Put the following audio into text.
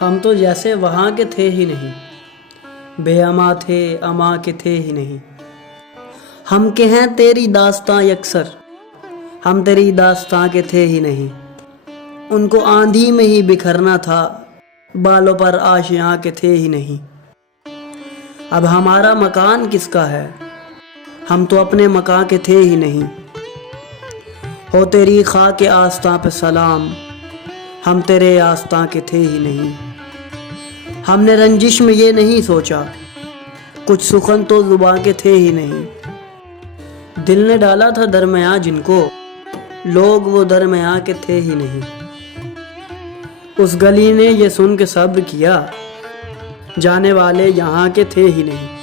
ہم تو جیسے وہاں کے تھے ہی نہیں، بے اما تھے اما کے تھے ہی نہیں۔ ہم کہ ہیں تیری داستاں یکسر، ہم تیری داستاں کے تھے ہی نہیں۔ ان کو آندھی میں ہی بکھرنا تھا، بالوں پر آشیاں کے تھے ہی نہیں۔ اب ہمارا مکان کس کا ہے، ہم تو اپنے مکان کے تھے ہی نہیں۔ ہو تیری خاک آستاں پہ سلام، ہم تیرے آستاں کے تھے ہی نہیں۔ ہم نے رنجش میں یہ نہیں سوچا، کچھ سخن تو زباں کے تھے ہی نہیں۔ دل نے ڈالا تھا درمیاں جن کو، لوگ وہ درمیاں کے تھے ہی نہیں۔ اس گلی نے یہ سن کے صبر کیا، جانے والے یہاں کے تھے ہی نہیں۔